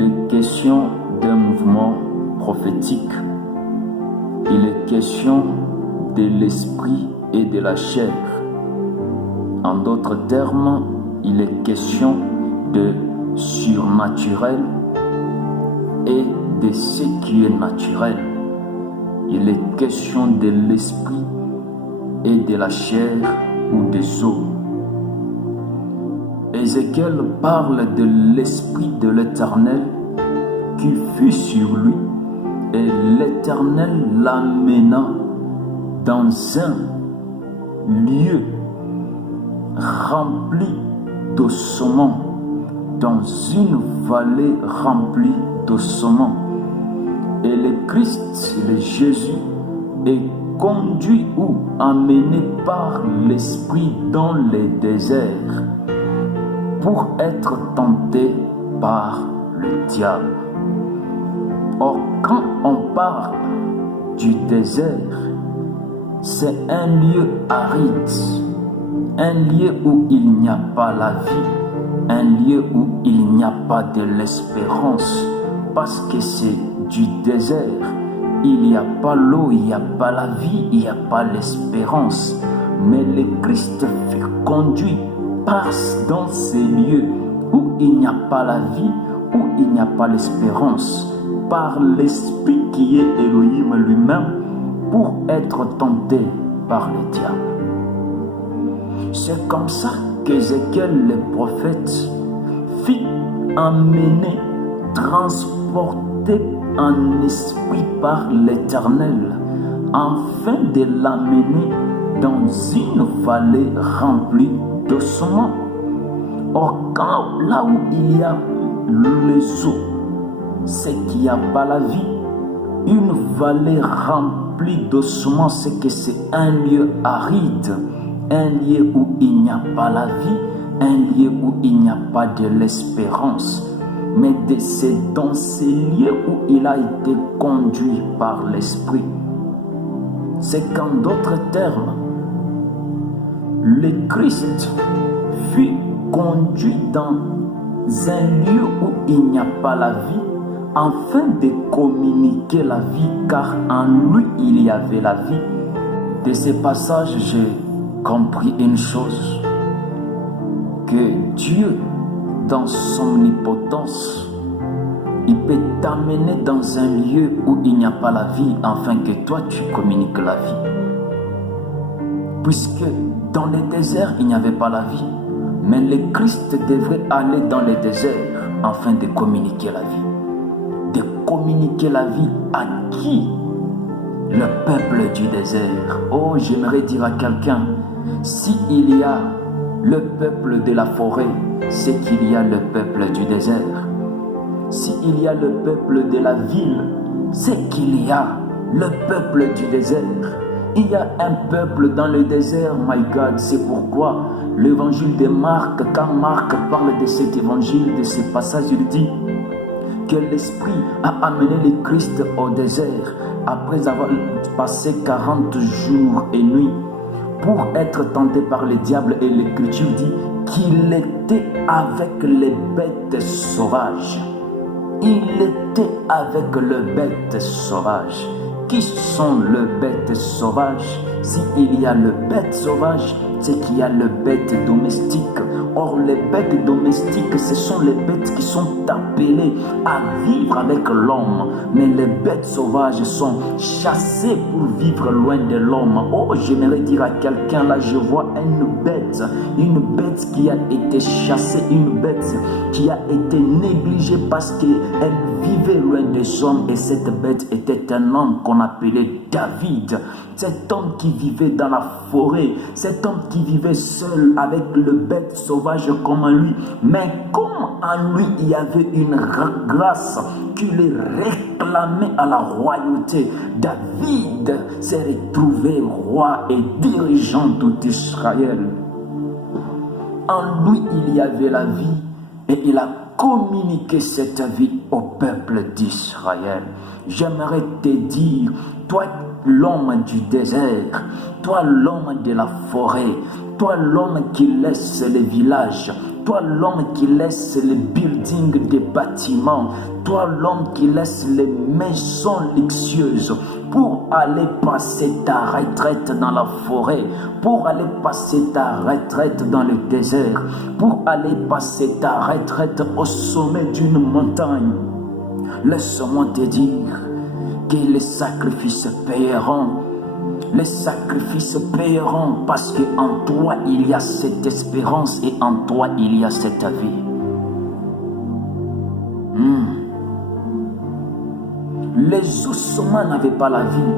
Il est question d'un mouvement prophétique. Il est question de l'esprit et de la chair. En d'autres termes, il est question de surnaturel et de ce qui est naturel. Il est question de l'esprit et de la chair ou des os. Ézéchiel parle de l'esprit de l'Éternel qui fut sur lui, et l'Éternel l'amena dans un lieu rempli d'ossements, dans une vallée remplie d'ossements. Et le Christ, le Jésus, est conduit ou amené par l'Esprit dans les déserts pour être tenté par le diable. Or, quand on parle du désert, c'est un lieu aride, un lieu où il n'y a pas la vie, un lieu où il n'y a pas de l'espérance, parce que c'est du désert. Il n'y a pas l'eau, il n'y a pas la vie, il n'y a pas l'espérance. Mais le Christ fut conduit dans ces lieux où il n'y a pas la vie, où il n'y a pas l'espérance, par l'Esprit qui est Elohim lui-même, pour être tenté par le diable. C'est comme ça qu'Ézéchiel le prophète fit emmener, transporter en esprit par l'Éternel, afin de l'amener dans une vallée remplie d'ossements. Or, là où il y a les eaux, c'est qu'il n'y a pas la vie. Une vallée remplie d'ossements, c'est que c'est un lieu aride, un lieu où il n'y a pas la vie, un lieu où il n'y a pas de l'espérance. Mais c'est dans ces lieux où il a été conduit par l'Esprit. C'est qu'en d'autres termes, le Christ fut conduit dans un lieu où il n'y a pas la vie, afin de communiquer la vie, car en lui il y avait la vie. De ce passage, j'ai compris une chose, que Dieu, dans son omnipotence, il peut t'amener dans un lieu où il n'y a pas la vie, afin que toi tu communiques la vie. Puisque dans le désert, il n'y avait pas la vie, mais le Christ devrait aller dans le désert afin de communiquer la vie. De communiquer la vie à qui? Le peuple du désert. Oh, j'aimerais dire à quelqu'un, s'il y a le peuple de la forêt, c'est qu'il y a le peuple du désert. S'il y a le peuple de la ville, c'est qu'il y a le peuple du désert. Il y a un peuple dans le désert, my God. C'est pourquoi l'évangile de Marc, quand Marc parle de cet évangile, de ce passage, il dit que l'Esprit a amené le Christ au désert après avoir passé 40 jours et nuits pour être tenté par le diable. Et l'Écriture dit qu'il était avec les bêtes sauvages. Il était avec les bêtes sauvages. Qui sont les bêtes sauvages? S'il y a le bête sauvage, c'est qu'il y a le bête domestique. Or, les bêtes domestiques, ce sont les bêtes qui sont appelées à vivre avec l'homme. Mais les bêtes sauvages sont chassées pour vivre loin de l'homme. Oh, j'aimerais dire à quelqu'un, là, je vois une bête qui a été chassée, une bête qui a été négligée parce qu'elle vivait loin des hommes. Et cette bête était un homme qu'on appelait David. Cet homme qui vivait dans la forêt, cet homme qui vivait seul avec le bête sauvage comme lui. Mais comme en lui il y avait une grâce qui le réclamait à la royauté, David s'est retrouvé roi et dirigeant tout Israël. En lui il y avait la vie et il a communiqué cette vie au peuple d'Israël. J'aimerais te dire, toi l'homme du désert, toi l'homme de la forêt, toi l'homme qui laisse les villages, Toi l'homme qui laisse les buildings des bâtiments, toi l'homme qui laisse les maisons luxueuses pour aller passer ta retraite dans la forêt, pour aller passer ta retraite dans le désert, pour aller passer ta retraite au sommet d'une montagne. Laisse-moi te dire que les sacrifices paieront. Les sacrifices paieront parce qu'en toi il y a cette espérance et en toi il y a cette vie. Les ossements n'avaient pas la vie.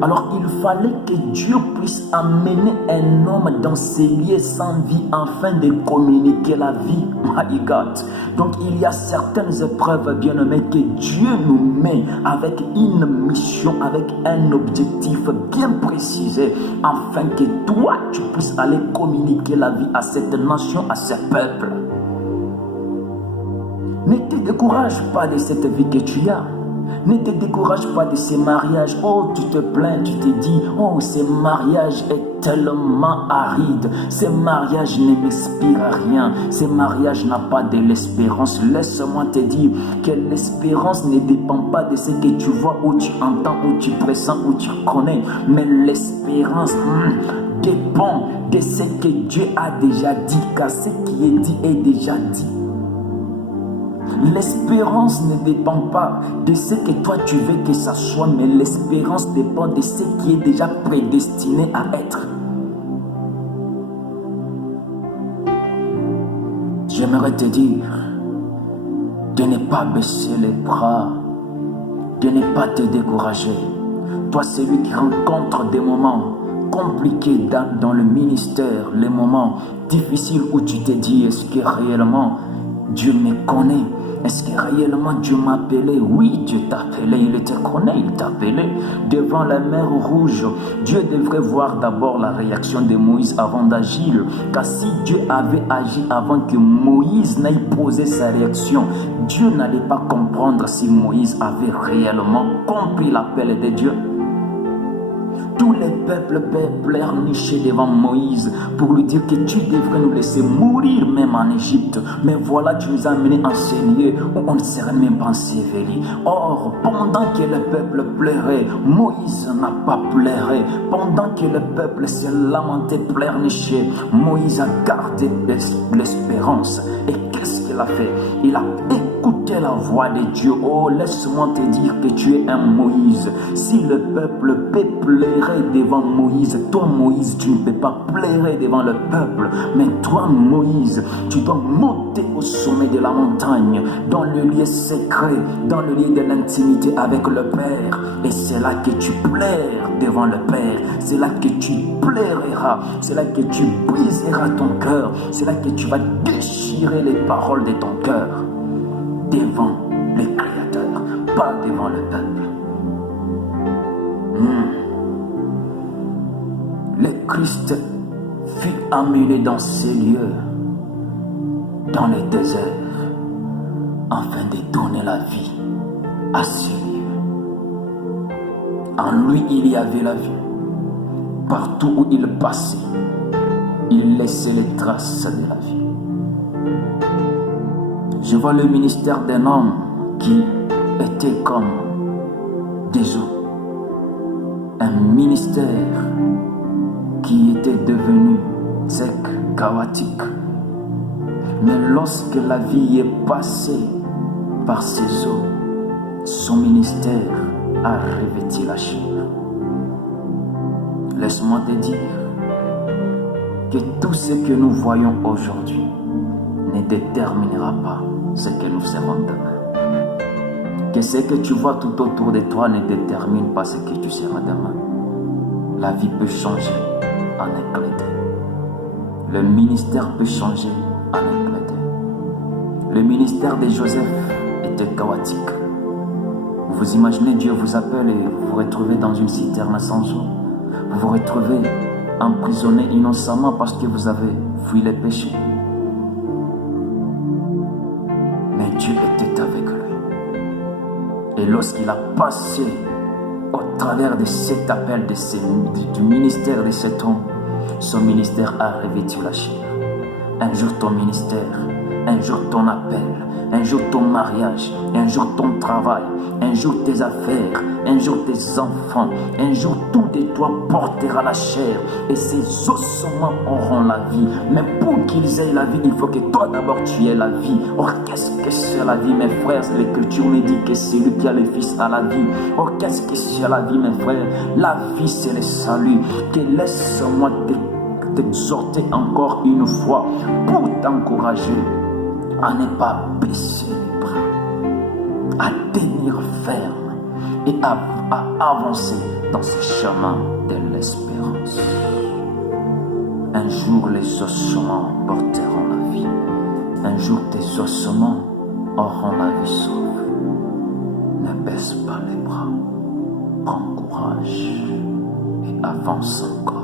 Alors il fallait que Dieu puisse amener un homme dans ces lieux sans vie afin de communiquer la vie. My God. Donc il y a certaines épreuves, bien-aimés, que Dieu nous met avec une mission, avec un objectif bien précisé, afin que toi, tu puisses aller communiquer la vie à cette nation, à ce peuple. Ne te décourage pas de cette vie que tu as. Ne te décourage pas de ces mariages. Oh, tu te plains, tu te dis, oh, ce mariage est tellement aride. Ce mariage ne m'inspire à rien. Ce mariage n'a pas de l'espérance. Laisse-moi te dire que l'espérance ne dépend pas de ce que tu vois, ou tu entends, ou tu pressens, ou tu connais. Mais l'espérance dépend de ce que Dieu a déjà dit, car ce qui est dit est déjà dit. L'espérance ne dépend pas de ce que toi tu veux que ça soit, mais l'espérance dépend de ce qui est déjà prédestiné à être. J'aimerais te dire de ne pas baisser les bras, de ne pas te décourager. Toi, celui qui rencontre des moments compliqués dans le ministère, les moments difficiles où tu te dis, est-ce que réellement Dieu me connaît? Est-ce que réellement Dieu m'a appelé? Oui, Dieu t'a appelé, il te connaît, il t'a appelé. Devant la mer Rouge, Dieu devrait voir d'abord la réaction de Moïse avant d'agir. Car si Dieu avait agi avant que Moïse n'aille poser sa réaction, Dieu n'allait pas comprendre si Moïse avait réellement compris l'appel de Dieu. Tous les peuples pleurnichaient devant Moïse pour lui dire que tu devrais nous laisser mourir même en Égypte. Mais voilà, tu nous as amenés en ces lieux où on ne serait même pas enseveli. Or, pendant que le peuple pleurait, Moïse n'a pas pleuré. Pendant que le peuple se lamentait, pleurnichait, Moïse a gardé l'espérance. Et qu'est-ce qu'il a fait? Il a écouté la voix de Dieu. Oh, laisse-moi te dire que tu es un Moïse. Si le peuple peut pleurer devant Moïse, toi Moïse, tu ne peux pas pleurer devant le peuple, mais toi Moïse, tu dois monter au sommet de la montagne, dans le lieu secret, dans le lieu de l'intimité avec le Père, et c'est là que tu pleures devant le Père, c'est là que tu pleureras, c'est là que tu briseras ton cœur, c'est là que tu vas déchirer les paroles de ton cœur devant le Créateur, pas devant le peuple. Le Christ fut amené dans ces lieux, dans les déserts, afin de donner la vie à ces lieux. En lui, il y avait la vie. Partout où il passait, il laissait les traces de la vie. Je vois le ministère d'un homme qui était comme des eaux. Un ministère qui était devenu sec, chaotique. Mais lorsque la vie est passée par ses eaux, son ministère a revêtu la chair. Laisse-moi te dire que tout ce que nous voyons aujourd'hui ne déterminera pas ce que nous serons demain. Que ce que tu vois tout autour de toi ne détermine pas ce que tu seras demain. La vie peut changer en un clin d'œil. Le ministère peut changer en un clin d'œil. Le ministère de Joseph était chaotique. Vous imaginez, Dieu vous appelle et vous vous retrouvez dans une citerne sans eau. Vous vous retrouvez emprisonné innocemment parce que vous avez fui les péchés. Mais Dieu était avec lui. Et lorsqu'il a passé au travers de cet appel, du ministère de cet homme, son ministère a revêtu la chair. Un jour ton ministère, un jour ton appel, un jour ton mariage, un jour ton travail, un jour tes affaires, un jour tes enfants, un jour tout de toi portera la chair et ces ossements auront la vie. Mais pour qu'ils aient la vie, il faut que toi d'abord tu aies la vie. Oh, qu'est-ce que c'est la vie, mes frères? L'Écriture me dit que c'est lui qui a le Fils à la vie. Oh, qu'est-ce que c'est la vie, mes frères? La vie, c'est le salut. Que laisse-moi t'exhorter encore une fois pour t'encourager à ne pas baisser les bras, à tenir ferme et à avancer dans ce chemin de l'espérance. Un jour les ossements porteront la vie, un jour tes ossements auront la vie sauve. Ne baisse pas les bras, prends courage et avance encore.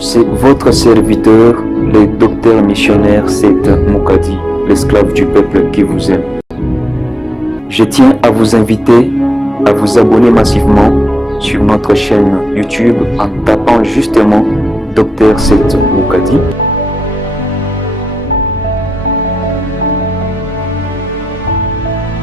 C'est votre serviteur, le docteur missionnaire Seth Mukadi, l'esclave du peuple qui vous aime. Je tiens à vous inviter à vous abonner massivement sur notre chaîne YouTube en tapant justement Dr Seth Mukadi.